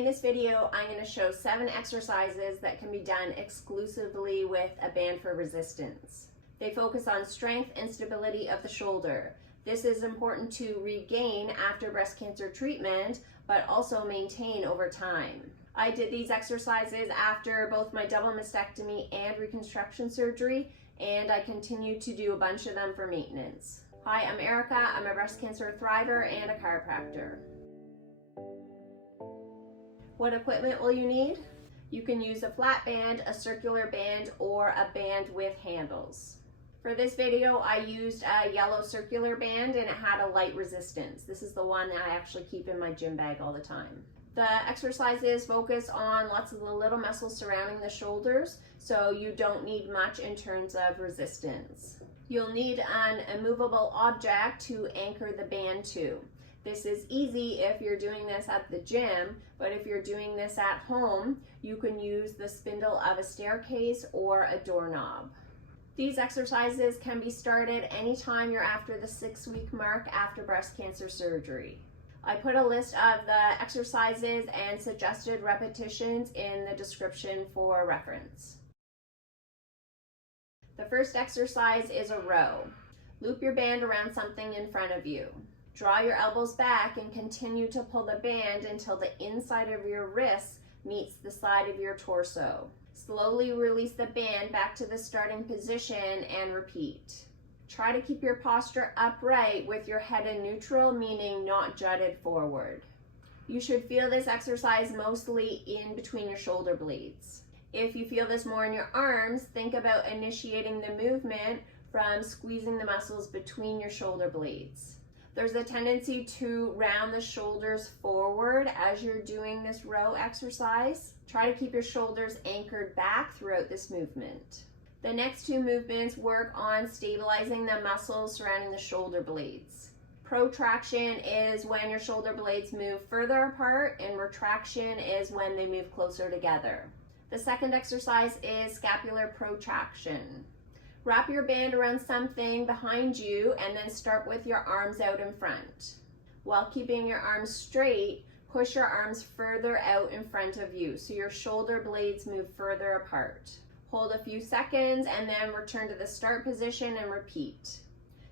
In this video, I'm going to show 7 exercises that can be done exclusively with a band for resistance. They focus on strength and stability of the shoulder. This is important to regain after breast cancer treatment, but also maintain over time. I did these exercises after both my double mastectomy and reconstruction surgery, and I continue to do a bunch of them for maintenance. Hi, I'm Erica. I'm a breast cancer thriver and a chiropractor. What equipment will you need? You can use a flat band, a circular band, or a band with handles. For this video, I used a yellow circular band and it had a light resistance. This is the one that I actually keep in my gym bag all the time. The exercises focus on lots of the little muscles surrounding the shoulders, so you don't need much in terms of resistance. You'll need an immovable object to anchor the band to. This is easy if you're doing this at the gym, but if you're doing this at home, you can use the spindle of a staircase or a doorknob. These exercises can be started anytime you're after the 6-week mark after breast cancer surgery. I put a list of the exercises and suggested repetitions in the description for reference. The first exercise is a row. Loop your band around something in front of you. Draw your elbows back and continue to pull the band until the inside of your wrist meets the side of your torso. Slowly release the band back to the starting position and repeat. Try to keep your posture upright with your head in neutral, meaning not jutted forward. You should feel this exercise mostly in between your shoulder blades. If you feel this more in your arms, think about initiating the movement from squeezing the muscles between your shoulder blades. There's a tendency to round the shoulders forward as you're doing this row exercise. Try to keep your shoulders anchored back throughout this movement. The next 2 movements work on stabilizing the muscles surrounding the shoulder blades. Protraction is when your shoulder blades move further apart, and retraction is when they move closer together. The second exercise is scapular protraction. Wrap your band around something behind you and then start with your arms out in front. While keeping your arms straight, push your arms further out in front of you so your shoulder blades move further apart. Hold a few seconds and then return to the start position and repeat.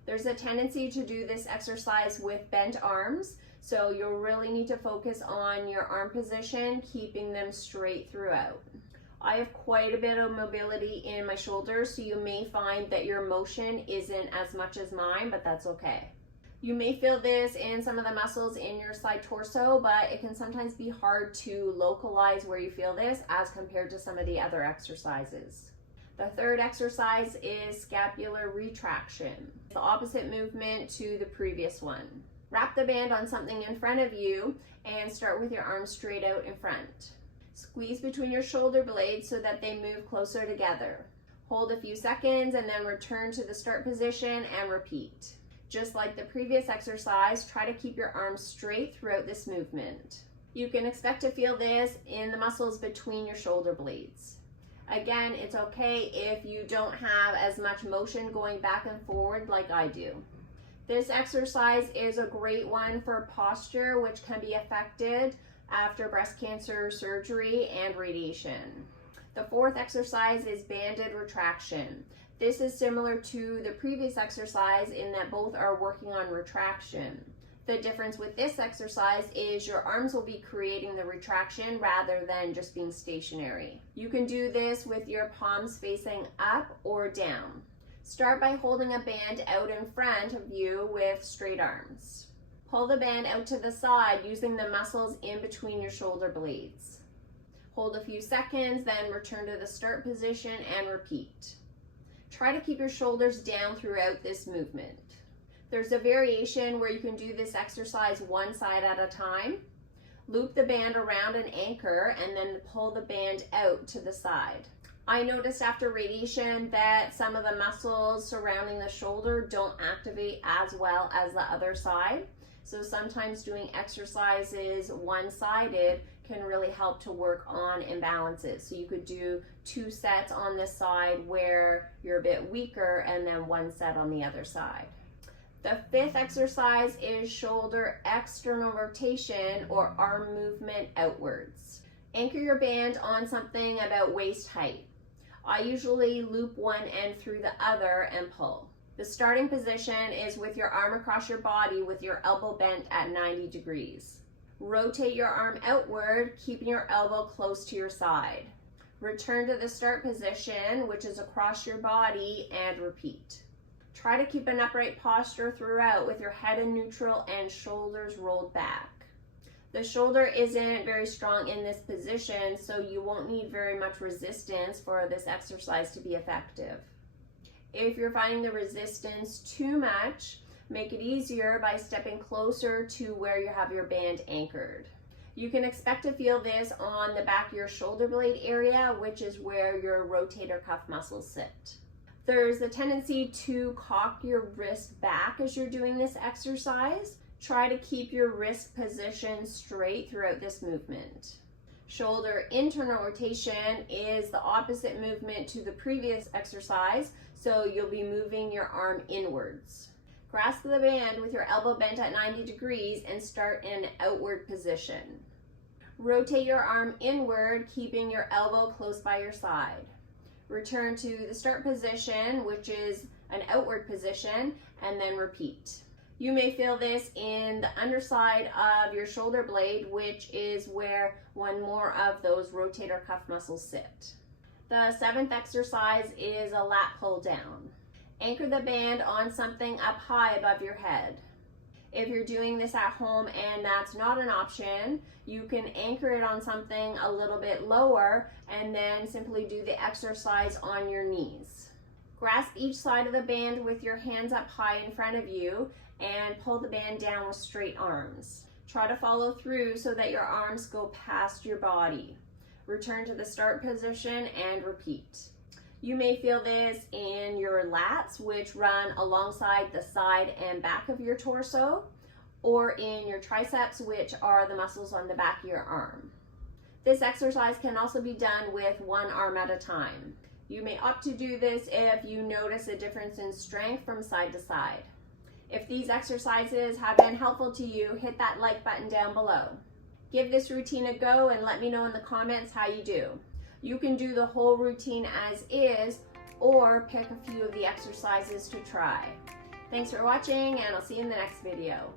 There's a tendency to do this exercise with bent arms, so you'll really need to focus on your arm position, keeping them straight throughout. I have quite a bit of mobility in my shoulders, so you may find that your motion isn't as much as mine, but that's okay. You may feel this in some of the muscles in your side torso, but it can sometimes be hard to localize where you feel this as compared to some of the other exercises. The third exercise is scapular retraction. It's the opposite movement to the previous one. Wrap the band on something in front of you and start with your arms straight out in front. Squeeze between your shoulder blades so that they move closer together. Hold a few seconds and then return to the start position and repeat. Just like the previous exercise, try to keep your arms straight throughout this movement. You can expect to feel this in the muscles between your shoulder blades. Again, it's okay if you don't have as much motion going back and forward like I do. This exercise is a great one for posture, which can be affected after breast cancer surgery and radiation. The fourth exercise is banded retraction. This is similar to the previous exercise in that both are working on retraction. The difference with this exercise is your arms will be creating the retraction rather than just being stationary. You can do this with your palms facing up or down. Start by holding a band out in front of you with straight arms. Pull the band out to the side using the muscles in between your shoulder blades. Hold a few seconds, then return to the start position and repeat. Try to keep your shoulders down throughout this movement. There's a variation where you can do this exercise one side at a time. Loop the band around an anchor and then pull the band out to the side. I noticed after radiation that some of the muscles surrounding the shoulder don't activate as well as the other side. So sometimes doing exercises one-sided can really help to work on imbalances. So you could do 2 sets on this side where you're a bit weaker and then 1 set on the other side. The fifth exercise is shoulder external rotation or arm movement outwards. Anchor your band on something about waist height. I usually loop one end through the other and pull. The starting position is with your arm across your body with your elbow bent at 90 degrees. Rotate your arm outward, keeping your elbow close to your side. Return to the start position, which is across your body, and repeat. Try to keep an upright posture throughout with your head in neutral and shoulders rolled back. The shoulder isn't very strong in this position, so you won't need very much resistance for this exercise to be effective. If you're finding the resistance too much, make it easier by stepping closer to where you have your band anchored. You can expect to feel this on the back of your shoulder blade area, which is where your rotator cuff muscles sit. There's a tendency to cock your wrist back as you're doing this exercise. Try to keep your wrist position straight throughout this movement. Shoulder internal rotation is the opposite movement to the previous exercise, so you'll be moving your arm inwards. Grasp the band with your elbow bent at 90 degrees and start in an outward position. Rotate your arm inward, keeping your elbow close by your side. Return to the start position, which is an outward position, and then repeat. You may feel this in the underside of your shoulder blade, which is where one more of those rotator cuff muscles sit. The seventh exercise is a lat pull down. Anchor the band on something up high above your head. If you're doing this at home and that's not an option, you can anchor it on something a little bit lower and then simply do the exercise on your knees. Grasp each side of the band with your hands up high in front of you and pull the band down with straight arms. Try to follow through so that your arms go past your body. Return to the start position and repeat. You may feel this in your lats, which run alongside the side and back of your torso, or in your triceps, which are the muscles on the back of your arm. This exercise can also be done with one arm at a time. You may opt to do this if you notice a difference in strength from side to side. If these exercises have been helpful to you, hit that like button down below. Give this routine a go and let me know in the comments how you do. You can do the whole routine as is or pick a few of the exercises to try. Thanks for watching, and I'll see you in the next video.